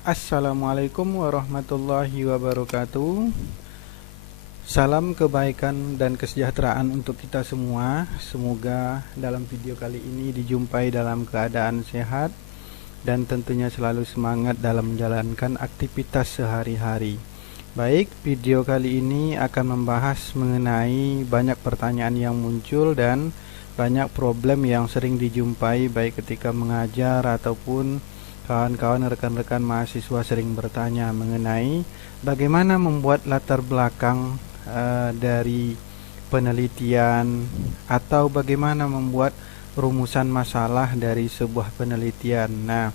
Assalamualaikum warahmatullahi wabarakatuh. Salam kebaikan dan kesejahteraan untuk kita semua. Semoga dalam video kali ini dijumpai dalam keadaan sehat dan tentunya selalu semangat dalam menjalankan aktivitas sehari-hari. Baik, video kali ini akan membahas mengenai banyak pertanyaan yang muncul dan banyak problem yang sering dijumpai baik ketika mengajar ataupun kawan-kawan rekan-rekan mahasiswa sering bertanya mengenai bagaimana membuat latar belakang dari penelitian atau bagaimana membuat rumusan masalah dari sebuah penelitian. Nah,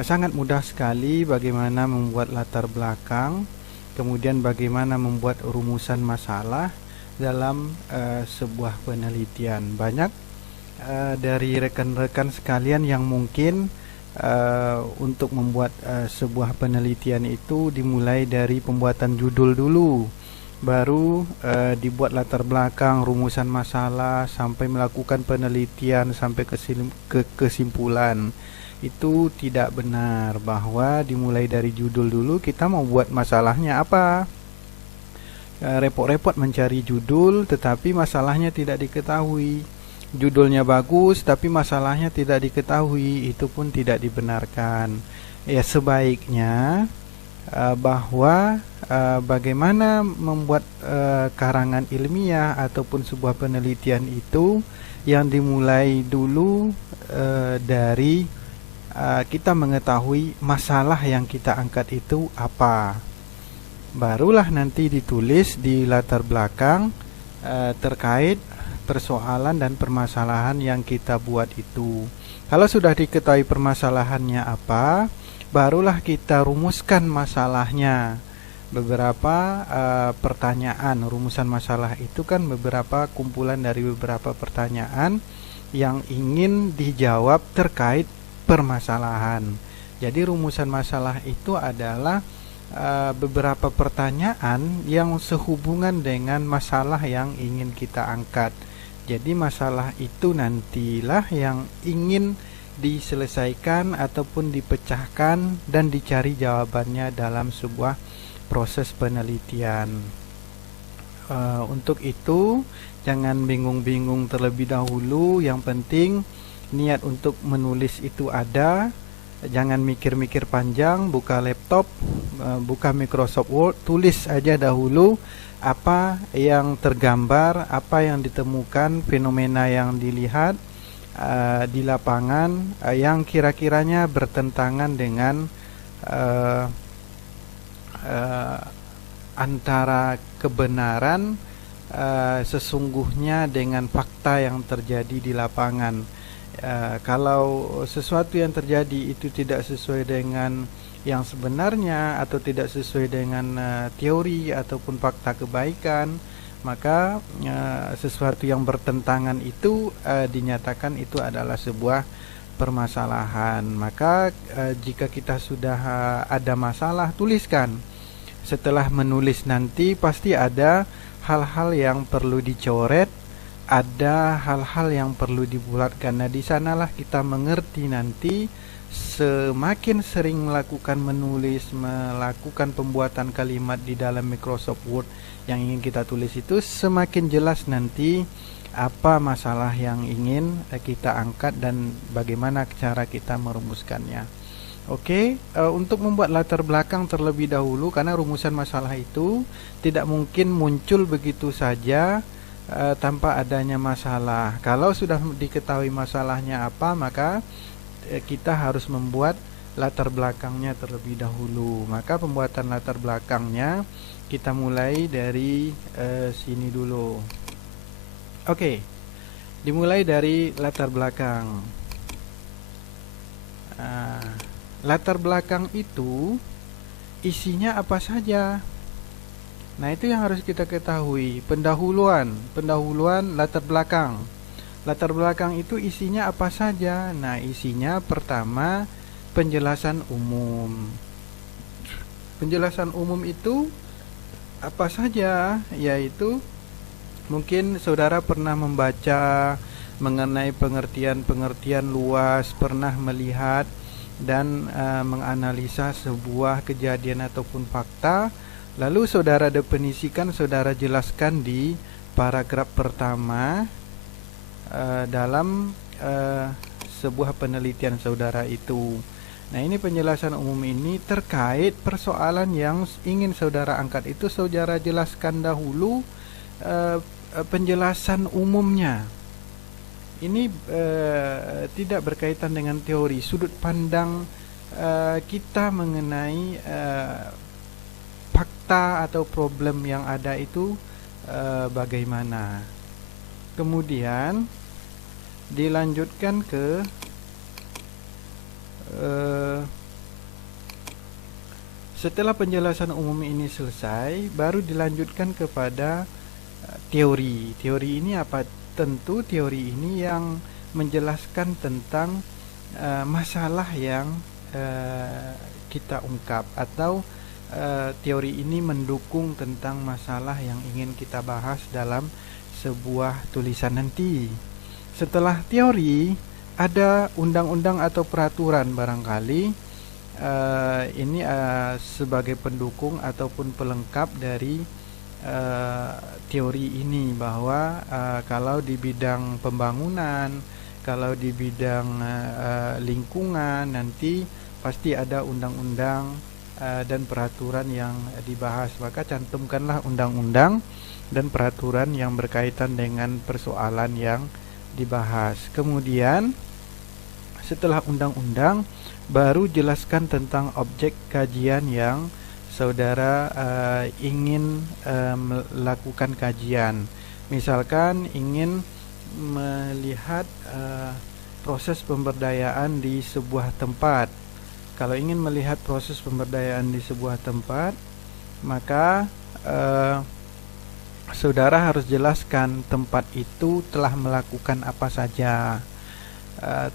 sangat mudah sekali bagaimana membuat latar belakang, kemudian bagaimana membuat rumusan masalah dalam sebuah penelitian. Banyak dari rekan-rekan sekalian yang mungkin untuk membuat sebuah penelitian itu dimulai dari pembuatan judul dulu, baru dibuat latar belakang, rumusan masalah, sampai melakukan penelitian sampai ke kesimpulan. Itu tidak benar, bahwa dimulai dari judul dulu. Kita mau buat masalahnya apa, repot-repot mencari judul tetapi masalahnya tidak diketahui. Judulnya bagus tapi masalahnya tidak diketahui, itu pun tidak dibenarkan. Ya, sebaiknya bahwa bagaimana membuat karangan ilmiah ataupun sebuah penelitian itu yang dimulai dulu dari kita mengetahui masalah yang kita angkat itu apa. Barulah nanti ditulis di latar belakang terkait persoalan dan permasalahan yang kita buat itu. Kalau sudah diketahui permasalahannya apa, barulah kita rumuskan masalahnya. Beberapa pertanyaan, rumusan masalah itu kan beberapa kumpulan dari beberapa pertanyaan yang ingin dijawab terkait permasalahan. Jadi rumusan masalah itu adalah beberapa pertanyaan yang sehubungan dengan masalah yang ingin kita angkat. Jadi masalah itu nantilah yang ingin diselesaikan ataupun dipecahkan dan dicari jawabannya dalam sebuah proses penelitian. Untuk itu jangan bingung-bingung terlebih dahulu. Yang penting niat untuk menulis itu ada. Jangan mikir-mikir panjang, buka laptop, buka Microsoft Word, tulis aja dahulu apa yang tergambar, apa yang ditemukan, fenomena yang dilihat di lapangan yang kira-kiranya bertentangan dengan antara kebenaran sesungguhnya dengan fakta yang terjadi di lapangan. Kalau sesuatu yang terjadi itu tidak sesuai dengan yang sebenarnya atau tidak sesuai dengan teori ataupun fakta kebaikan, maka sesuatu yang bertentangan itu dinyatakan itu adalah sebuah permasalahan. Maka jika kita sudah ada masalah, tuliskan. Setelah menulis nanti pasti ada hal-hal yang perlu dicoret, ada hal-hal yang perlu dibulatkan. Nah, di sanalah kita mengerti nanti semakin sering melakukan menulis, melakukan pembuatan kalimat di dalam Microsoft Word yang ingin kita tulis itu, semakin jelas nanti apa masalah yang ingin kita angkat dan bagaimana cara kita merumuskannya. Oke, untuk membuat latar belakang terlebih dahulu, karena rumusan masalah itu tidak mungkin muncul begitu saja tanpa adanya masalah. Kalau sudah diketahui masalahnya apa, maka kita harus membuat latar belakangnya terlebih dahulu. Maka pembuatan latar belakangnya kita mulai dari sini dulu. Oke, dimulai dari latar belakang. Latar belakang itu isinya apa saja? Nah, itu yang harus kita ketahui. Pendahuluan latar belakang. Latar belakang itu isinya apa saja? Nah, isinya pertama penjelasan umum. Penjelasan umum itu apa saja? Yaitu mungkin saudara pernah membaca mengenai pengertian-pengertian luas, pernah melihat dan menganalisa sebuah kejadian ataupun fakta. Lalu saudara definisikan, saudara jelaskan di paragraf pertama dalam sebuah penelitian saudara itu. Nah, ini penjelasan umum ini terkait persoalan yang ingin saudara angkat itu saudara jelaskan dahulu penjelasan umumnya. Ini tidak berkaitan dengan teori, sudut pandang kita mengenai fakta atau problem yang ada itu bagaimana. Kemudian dilanjutkan ke setelah penjelasan umum ini selesai, baru dilanjutkan kepada teori. Teori ini apa? Tentu teori ini yang menjelaskan tentang masalah yang kita ungkap, atau teori ini mendukung tentang masalah yang ingin kita bahas dalam sebuah tulisan nanti. Setelah teori, ada undang-undang atau peraturan barangkali. Ini sebagai pendukung ataupun pelengkap dari teori ini, bahwa kalau di bidang pembangunan, kalau di bidang lingkungan, nanti pasti ada undang-undang dan peraturan yang dibahas. Maka cantumkanlah undang-undang dan peraturan yang berkaitan dengan persoalan yang dibahas. Kemudian setelah undang-undang, baru jelaskan tentang objek kajian yang saudara ingin melakukan kajian. Misalkan ingin melihat proses pemberdayaan di sebuah tempat. Kalau ingin melihat proses pemberdayaan di sebuah tempat, maka saudara harus jelaskan tempat itu telah melakukan apa saja.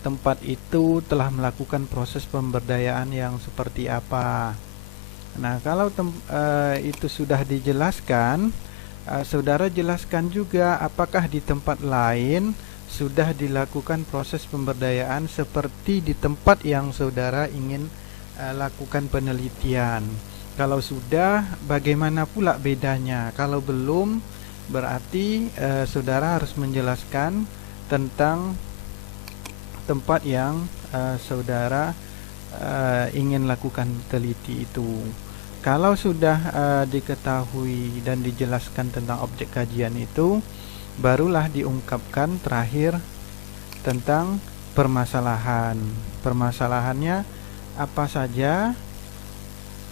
Tempat itu telah melakukan proses pemberdayaan yang seperti apa. Nah, kalau itu sudah dijelaskan, saudara jelaskan juga apakah di tempat lain sudah dilakukan proses pemberdayaan seperti di tempat yang saudara ingin lakukan penelitian. Kalau sudah, bagaimana pula bedanya? Kalau belum, berarti saudara harus menjelaskan tentang tempat yang saudara ingin lakukan teliti itu. Kalau sudah diketahui dan dijelaskan tentang objek kajian itu, barulah diungkapkan terakhir tentang permasalahan. Permasalahannya apa saja?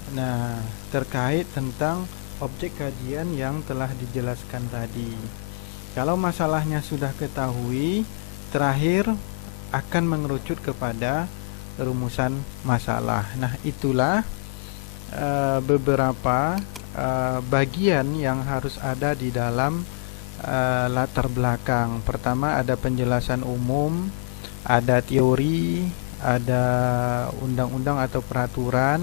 Nah, terkait tentang objek kajian yang telah dijelaskan tadi. Kalau masalahnya sudah ketahui, terakhir akan mengerucut kepada rumusan masalah. Nah, itulah beberapa bagian yang harus ada di dalam latar belakang. Pertama, ada penjelasan umum, ada teori, ada undang-undang atau peraturan,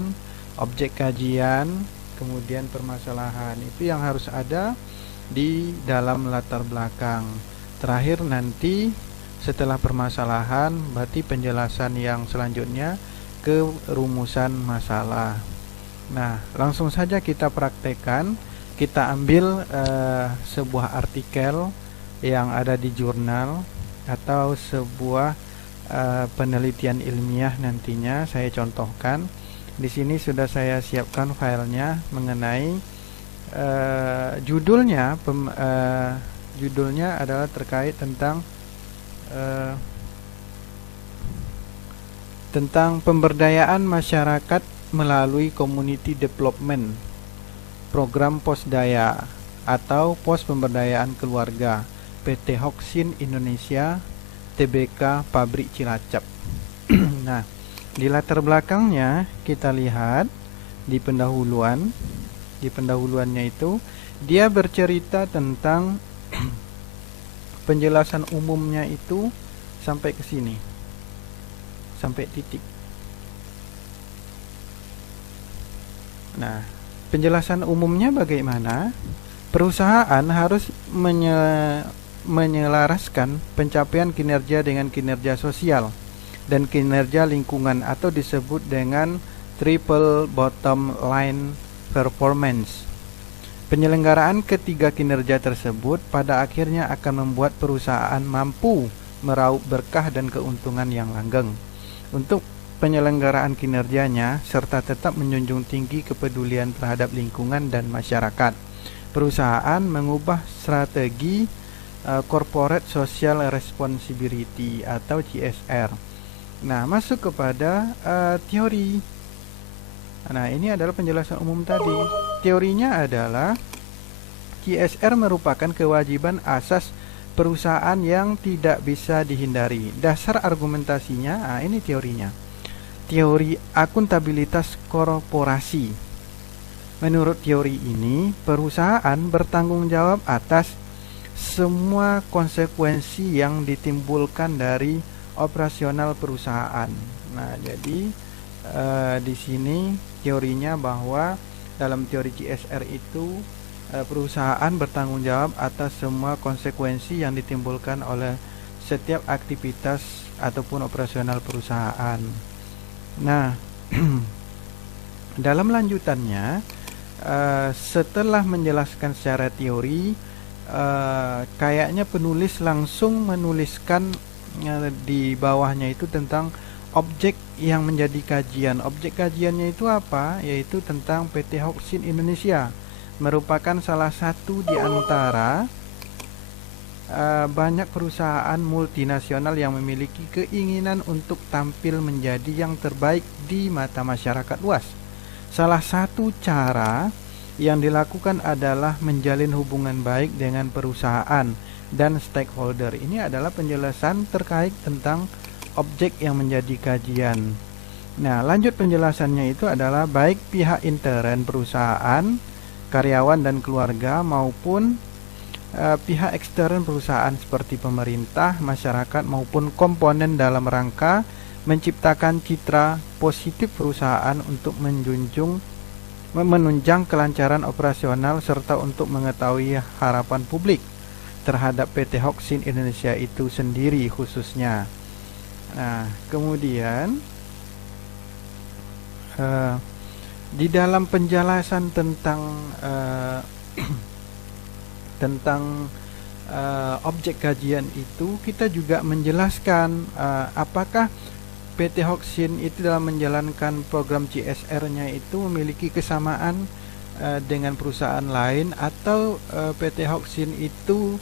objek kajian, kemudian permasalahan. Itu yang harus ada di dalam latar belakang. Terakhir nanti setelah permasalahan, berarti penjelasan yang selanjutnya ke rumusan masalah. Nah, langsung saja kita praktekkan. Kita ambil sebuah artikel yang ada di jurnal atau sebuah penelitian ilmiah nantinya. Saya contohkan. Di sini sudah saya siapkan filenya mengenai judulnya. Judulnya adalah terkait tentang pemberdayaan masyarakat melalui community development, program posdaya atau pos pemberdayaan keluarga, PT Hoxin Indonesia, TBK Pabrik Cilacap. Nah, di latar belakangnya kita lihat di pendahuluan. Di pendahuluannya itu dia bercerita tentang penjelasan umumnya itu sampai ke sini, sampai titik. Nah, penjelasan umumnya bagaimana? Perusahaan harus menyelaraskan pencapaian kinerja dengan kinerja sosial dan kinerja lingkungan atau disebut dengan triple bottom line performance. Penyelenggaraan ketiga kinerja tersebut pada akhirnya akan membuat perusahaan mampu meraup berkah dan keuntungan yang langgeng. Untuk penyelenggaraan kinerjanya serta tetap menjunjung tinggi kepedulian terhadap lingkungan dan masyarakat, perusahaan mengubah strategi Corporate Social Responsibility atau CSR. Nah, masuk kepada teori. Nah, ini adalah penjelasan umum tadi. Teorinya adalah CSR merupakan kewajiban asas perusahaan yang tidak bisa dihindari. Dasar argumentasinya, ini teorinya. Teori akuntabilitas korporasi. Menurut teori ini, perusahaan bertanggung jawab atas semua konsekuensi yang ditimbulkan dari operasional perusahaan. Nah, jadi di sini teorinya bahwa dalam teori CSR itu perusahaan bertanggung jawab atas semua konsekuensi yang ditimbulkan oleh setiap aktivitas ataupun operasional perusahaan. Nah, dalam lanjutannya, setelah menjelaskan secara teori, kayaknya penulis langsung menuliskan di bawahnya itu tentang objek yang menjadi kajian. Objek kajiannya itu apa? Yaitu tentang PT Hocksin Indonesia. Merupakan salah satu di antara banyak perusahaan multinasional yang memiliki keinginan untuk tampil menjadi yang terbaik di mata masyarakat luas. Salah satu cara yang dilakukan adalah menjalin hubungan baik dengan perusahaan dan stakeholder. Ini adalah penjelasan terkait tentang objek yang menjadi kajian. Nah, lanjut penjelasannya itu adalah baik pihak intern perusahaan, karyawan dan keluarga maupun pihak ekstern perusahaan seperti pemerintah, masyarakat maupun komponen dalam rangka menciptakan citra positif perusahaan untuk menunjang kelancaran operasional serta untuk mengetahui harapan publik terhadap PT Hocksin Indonesia itu sendiri khususnya. Nah, kemudian di dalam penjelasan tentang objek kajian itu kita juga menjelaskan apakah PT Hocksin itu dalam menjalankan program CSR-nya itu memiliki kesamaan dengan perusahaan lain atau PT Hocksin itu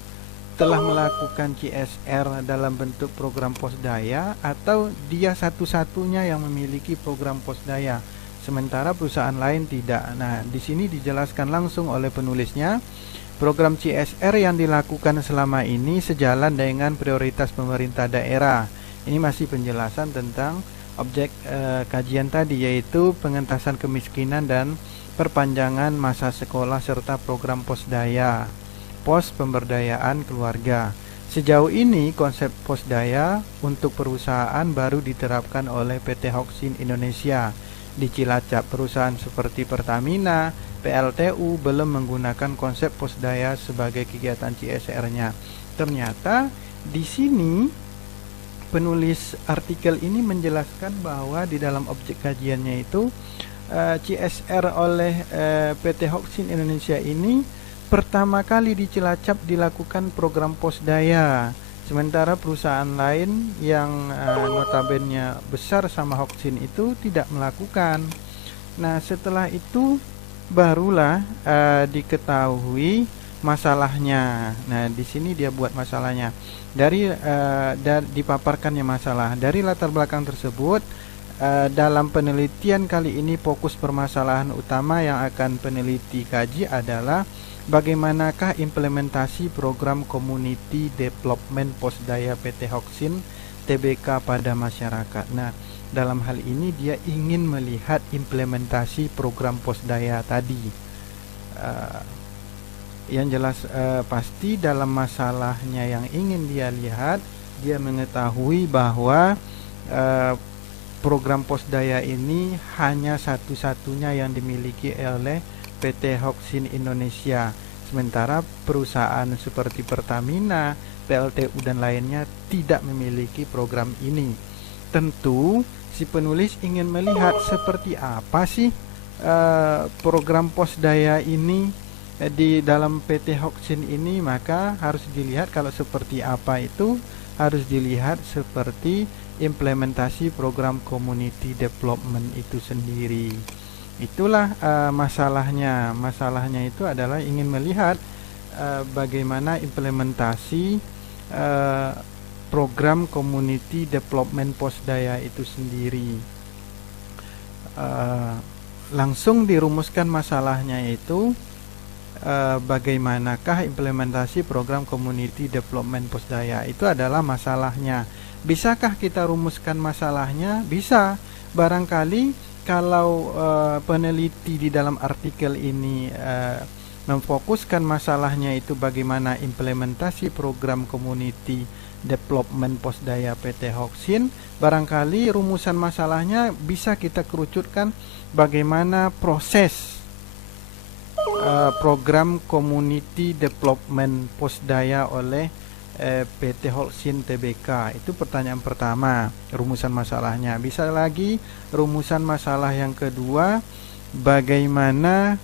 telah melakukan CSR dalam bentuk program posdaya atau dia satu-satunya yang memiliki program posdaya sementara perusahaan lain tidak. Nah, di sini dijelaskan langsung oleh penulisnya. Program CSR yang dilakukan selama ini sejalan dengan prioritas pemerintah daerah. Ini masih penjelasan tentang objek kajian tadi, yaitu pengentasan kemiskinan dan perpanjangan masa sekolah serta program posdaya, pos pemberdayaan keluarga. Sejauh ini konsep posdaya untuk perusahaan baru diterapkan oleh PT Hocksin Indonesia. Di Cilacap, perusahaan seperti Pertamina, PLTU belum menggunakan konsep posdaya sebagai kegiatan CSR-nya. Ternyata di sini penulis artikel ini menjelaskan bahwa di dalam objek kajiannya itu CSR oleh PT Hocksin Indonesia ini pertama kali di Cilacap dilakukan program posdaya. Sementara perusahaan lain yang notabene besar sama Hocksin itu tidak melakukan. Nah, setelah itu barulah diketahui masalahnya. Nah, di sini dia buat masalahnya. Dipaparkannya masalah. Dari latar belakang tersebut, dalam penelitian kali ini fokus permasalahan utama yang akan peneliti kaji adalah bagaimanakah implementasi program Community Development Posdaya PT Hocksin Tbk pada masyarakat. Nah, dalam hal ini dia ingin melihat implementasi program posdaya tadi. Yang jelas pasti dalam masalahnya yang ingin dia lihat, dia mengetahui bahwa program posdaya ini hanya satu-satunya yang dimiliki oleh PT Hocksin Indonesia. Sementara perusahaan seperti Pertamina, PLTU dan lainnya tidak memiliki program ini. tentu si penulis ingin melihat seperti apa sih program Posdaya ini di dalam PT Hoxin ini. Maka harus dilihat, kalau seperti apa itu harus dilihat seperti implementasi program community development itu sendiri. Itulah masalahnya. Masalahnya itu adalah ingin melihat bagaimana implementasi program community development Posdaya itu sendiri. Langsung dirumuskan masalahnya itu bagaimanakah implementasi program community development Posdaya, itu adalah masalahnya. Bisakah kita rumuskan masalahnya? Bisa. Barangkali kalau peneliti di dalam artikel ini memfokuskan masalahnya itu bagaimana implementasi program community development Posdaya PT Hoxin, barangkali rumusan masalahnya bisa kita kerucutkan bagaimana proses program community development Posdaya oleh PT Hoxin Tbk. Itu pertanyaan pertama, rumusan masalahnya. Bisa lagi rumusan masalah yang kedua, bagaimana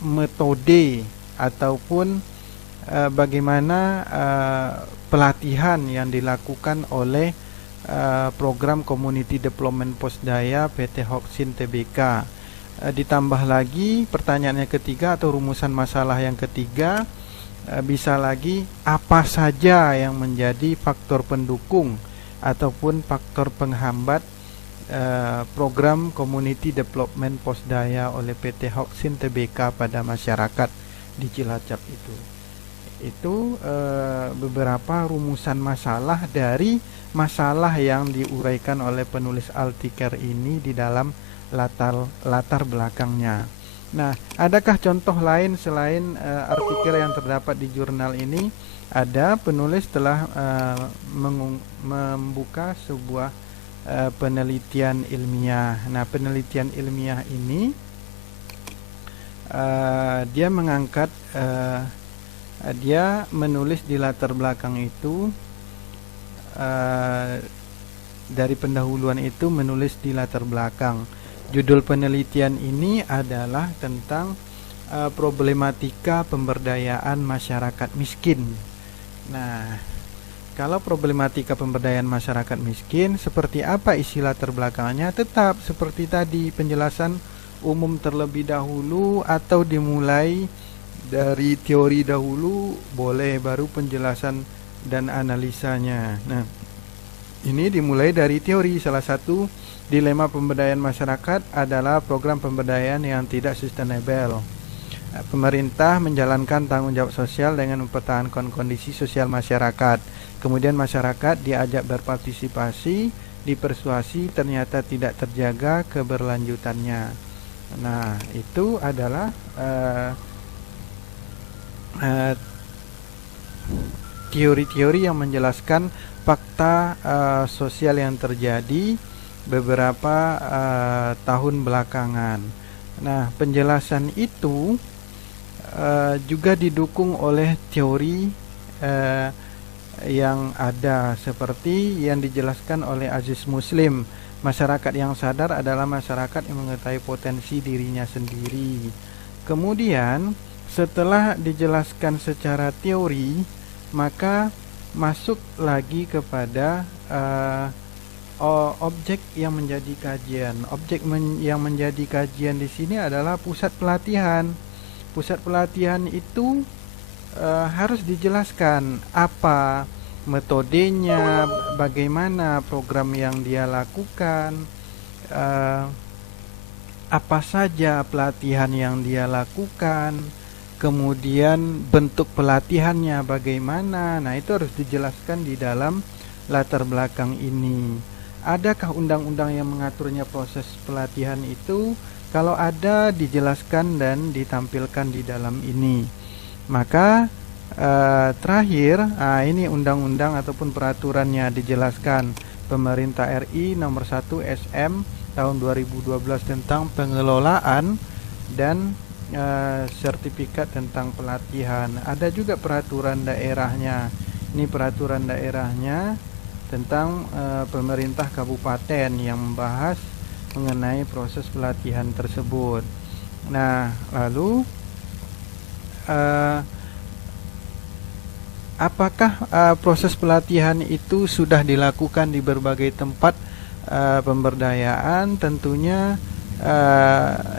metode ataupun bagaimana pelatihan yang dilakukan oleh program community development Posdaya PT Hoxin Tbk. Ditambah lagi pertanyaannya ketiga atau rumusan masalah yang ketiga, bisa lagi apa saja yang menjadi faktor pendukung ataupun faktor penghambat program community development Posdaya oleh PT Hoxin Tbk pada masyarakat di Cilacap itu. Itu beberapa rumusan masalah dari masalah yang diuraikan oleh penulis artikel ini di dalam latar belakangnya. Nah, adakah contoh lain selain artikel yang terdapat di jurnal ini? Ada, penulis telah membuka sebuah penelitian ilmiah. Nah, penelitian ilmiah ini dia mengangkat, dia menulis di latar belakang itu, dari pendahuluan itu menulis di latar belakang. Judul penelitian ini adalah tentang problematika pemberdayaan masyarakat miskin. Nah, kalau problematika pemberdayaan masyarakat miskin, seperti apa isi latar belakangnya? Tetap seperti tadi, penjelasan umum terlebih dahulu atau dimulai dari teori dahulu boleh, baru penjelasan dan analisanya. Nah, ini dimulai dari teori. Salah satu dilema pemberdayaan masyarakat adalah program pemberdayaan yang tidak sustainable. Pemerintah menjalankan tanggung jawab sosial dengan mempertahankan kondisi sosial masyarakat. Kemudian masyarakat diajak berpartisipasi, dipersuasi, ternyata tidak terjaga keberlanjutannya. Nah, itu adalah teori-teori yang menjelaskan fakta sosial yang terjadi beberapa tahun belakangan. Nah, penjelasan itu juga didukung oleh teori yang ada, seperti yang dijelaskan oleh Aziz Muslim. Masyarakat yang sadar adalah masyarakat yang mengetahui potensi dirinya sendiri. Kemudian setelah dijelaskan secara teori, maka masuk lagi kepada objek yang menjadi kajian. Objek yang menjadi kajian di sini adalah pusat pelatihan. Pusat pelatihan itu harus dijelaskan apa metodenya, bagaimana program yang dia lakukan, apa saja pelatihan yang dia lakukan, kemudian bentuk pelatihannya bagaimana. Nah, itu harus dijelaskan di dalam latar belakang ini. Adakah undang-undang yang mengaturnya proses pelatihan itu? Kalau ada, dijelaskan dan ditampilkan di dalam ini. Maka terakhir, ini undang-undang ataupun peraturannya dijelaskan. Pemerintah RI nomor 1 SM tahun 2012 tentang pengelolaan dan sertifikat tentang pelatihan. Ada juga peraturan daerahnya. Ini peraturan daerahnya tentang pemerintah kabupaten yang membahas mengenai proses pelatihan tersebut. Nah, lalu apakah proses pelatihan itu sudah dilakukan di berbagai tempat pemberdayaan? Tentunya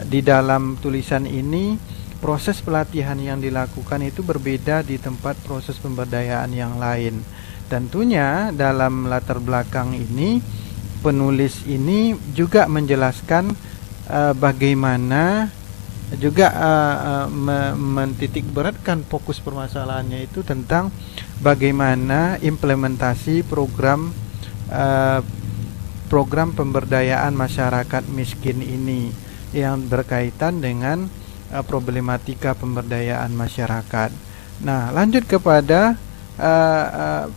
di dalam tulisan ini proses pelatihan yang dilakukan itu berbeda di tempat proses pemberdayaan yang lain. Tentunya dalam latar belakang ini penulis ini juga menjelaskan bagaimana juga mentitik beratkan fokus permasalahannya itu tentang bagaimana implementasi program pemberdayaan masyarakat miskin ini yang berkaitan dengan problematika pemberdayaan masyarakat. Nah, lanjut kepada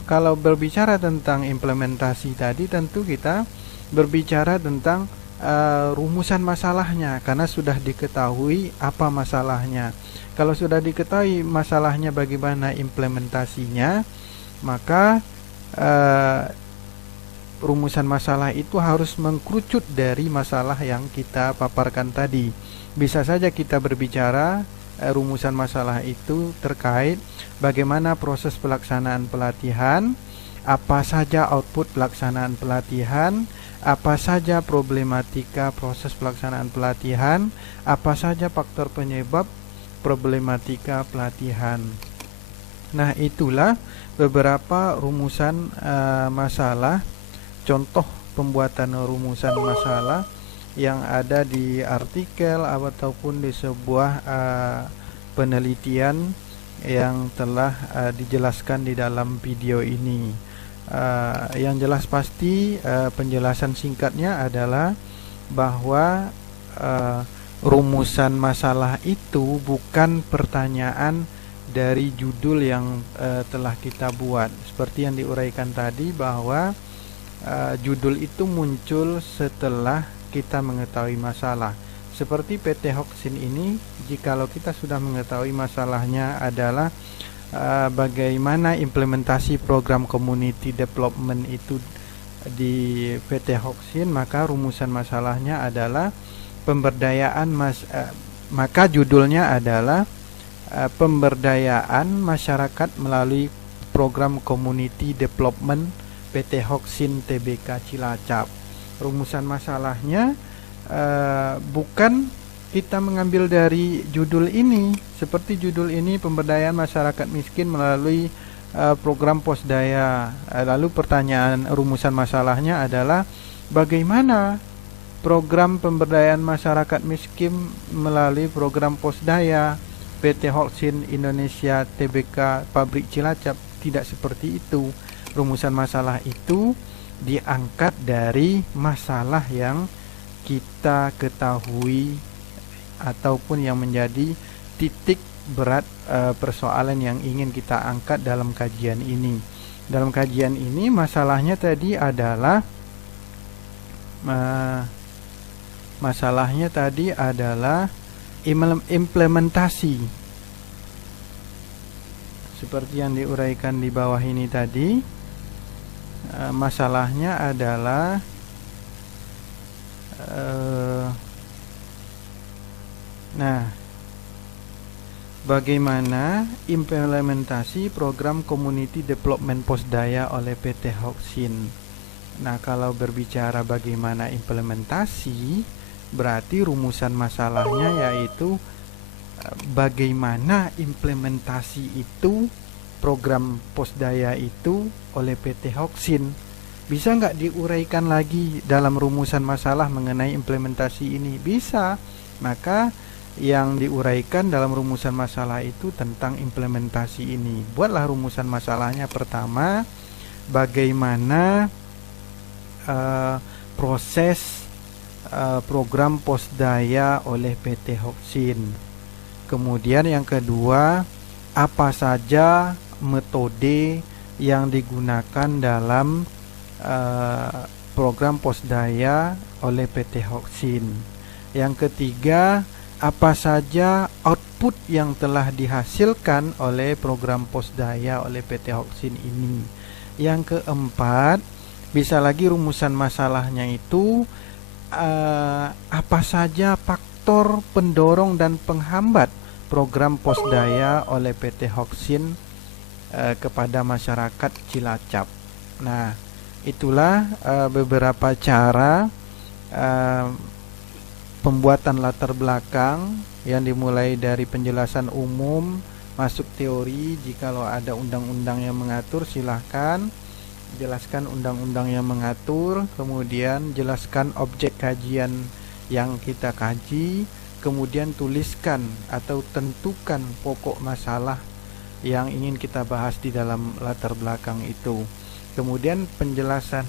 kalau berbicara tentang implementasi tadi, tentu kita berbicara tentang rumusan masalahnya, karena sudah diketahui apa masalahnya. Kalau sudah diketahui masalahnya, bagaimana implementasinya, maka rumusan masalah itu harus mengkerucut dari masalah yang kita paparkan tadi. Bisa saja kita berbicara rumusan masalah itu terkait bagaimana proses pelaksanaan pelatihan, apa saja output pelaksanaan pelatihan, apa saja problematika proses pelaksanaan pelatihan, apa saja faktor penyebab problematika pelatihan. Nah, itulah beberapa rumusan masalah, contoh pembuatan rumusan masalah yang ada di artikel ataupun di sebuah penelitian yang telah dijelaskan di dalam video ini. Yang jelas pasti penjelasan singkatnya adalah bahwa rumusan masalah itu bukan pertanyaan dari judul yang telah kita buat. Seperti yang diuraikan tadi, bahwa judul itu muncul setelah kita mengetahui masalah. Seperti PT Hoksin ini, jikalau kita sudah mengetahui masalahnya adalah bagaimana implementasi program community development itu di PT Hoksin, maka rumusan masalahnya adalah pemberdayaan maka judulnya adalah pemberdayaan masyarakat melalui program community development PT Hoksin Tbk Cilacap. Rumusan masalahnya bukan kita mengambil dari judul ini, seperti judul ini pemberdayaan masyarakat miskin melalui program posdaya. Lalu pertanyaan rumusan masalahnya adalah bagaimana program pemberdayaan masyarakat miskin melalui program posdaya PT Hoksin Indonesia Tbk Pabrik Cilacap. Tidak seperti itu. Rumusan masalah itu diangkat dari masalah yang kita ketahui ataupun yang menjadi titik berat persoalan yang ingin kita angkat dalam kajian ini. Dalam kajian ini masalahnya tadi adalah implementasi. Seperti yang diuraikan di bawah ini tadi, masalahnya adalah bagaimana implementasi program community development posdaya oleh PT Hoksin. Nah, kalau berbicara bagaimana implementasi, berarti rumusan masalahnya yaitu bagaimana implementasi itu program posdaya itu oleh PT Hoksin. Bisa nggak diuraikan lagi dalam rumusan masalah mengenai implementasi ini? Bisa. Maka yang diuraikan dalam rumusan masalah itu tentang implementasi ini. Buatlah rumusan masalahnya. Pertama, bagaimana proses program posdaya oleh PT Hoksin. Kemudian yang kedua, apa saja metode yang digunakan dalam program posdaya oleh PT Hoksin. Yang ketiga, apa saja output yang telah dihasilkan oleh program posdaya oleh PT Hoksin ini. Yang keempat, Bisa lagi rumusan masalahnya itu apa saja faktor pendorong dan penghambat program Posdaya oleh PT Hoxin kepada masyarakat Cilacap. Nah, itulah beberapa cara pembuatan latar belakang yang dimulai dari penjelasan umum, masuk teori. Jikalau ada undang-undang yang mengatur, silahkan jelaskan undang-undang yang mengatur, kemudian jelaskan objek kajian yang kita kaji, kemudian tuliskan atau tentukan pokok masalah yang ingin kita bahas di dalam latar belakang itu. Kemudian penjelasan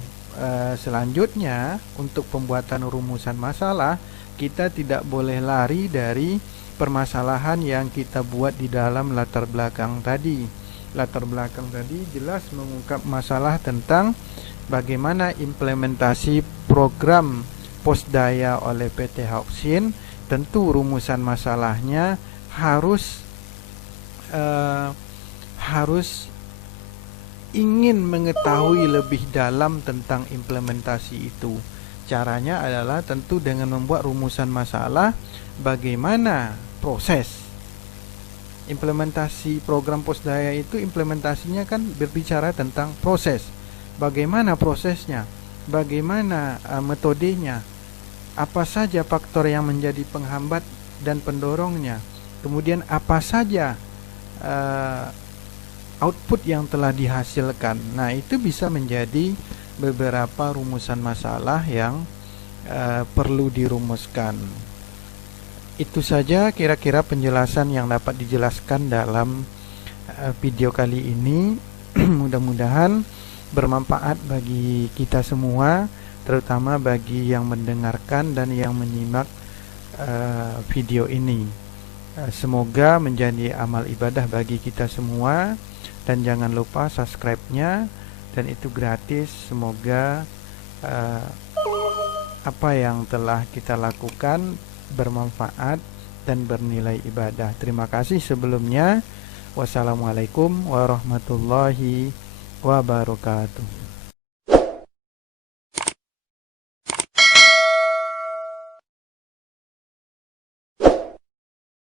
selanjutnya untuk pembuatan rumusan masalah, kita tidak boleh lari dari permasalahan yang kita buat di dalam latar belakang tadi. Latar belakang tadi jelas mengungkap masalah tentang bagaimana implementasi program Posdaya oleh PT Hoxin. Tentu rumusan masalahnya harus ingin mengetahui lebih dalam tentang implementasi itu. Caranya adalah tentu dengan membuat rumusan masalah, bagaimana proses implementasi program Posdaya itu. Implementasinya kan berbicara tentang proses. Bagaimana prosesnya? Bagaimana metodenya? Apa saja faktor yang menjadi penghambat dan pendorongnya? Kemudian apa saja output yang telah dihasilkan? Nah, itu bisa menjadi beberapa rumusan masalah yang perlu dirumuskan. Itu saja kira-kira penjelasan yang dapat dijelaskan dalam video kali ini. Mudah-mudahan bermanfaat bagi kita semua, terutama bagi yang mendengarkan dan yang menyimak video ini. Semoga menjadi amal ibadah bagi kita semua, dan jangan lupa subscribe-nya, dan itu gratis. Semoga apa yang telah kita lakukan bermanfaat dan bernilai ibadah. Terima kasih sebelumnya. Wassalamualaikum warahmatullahi wabarakatuh.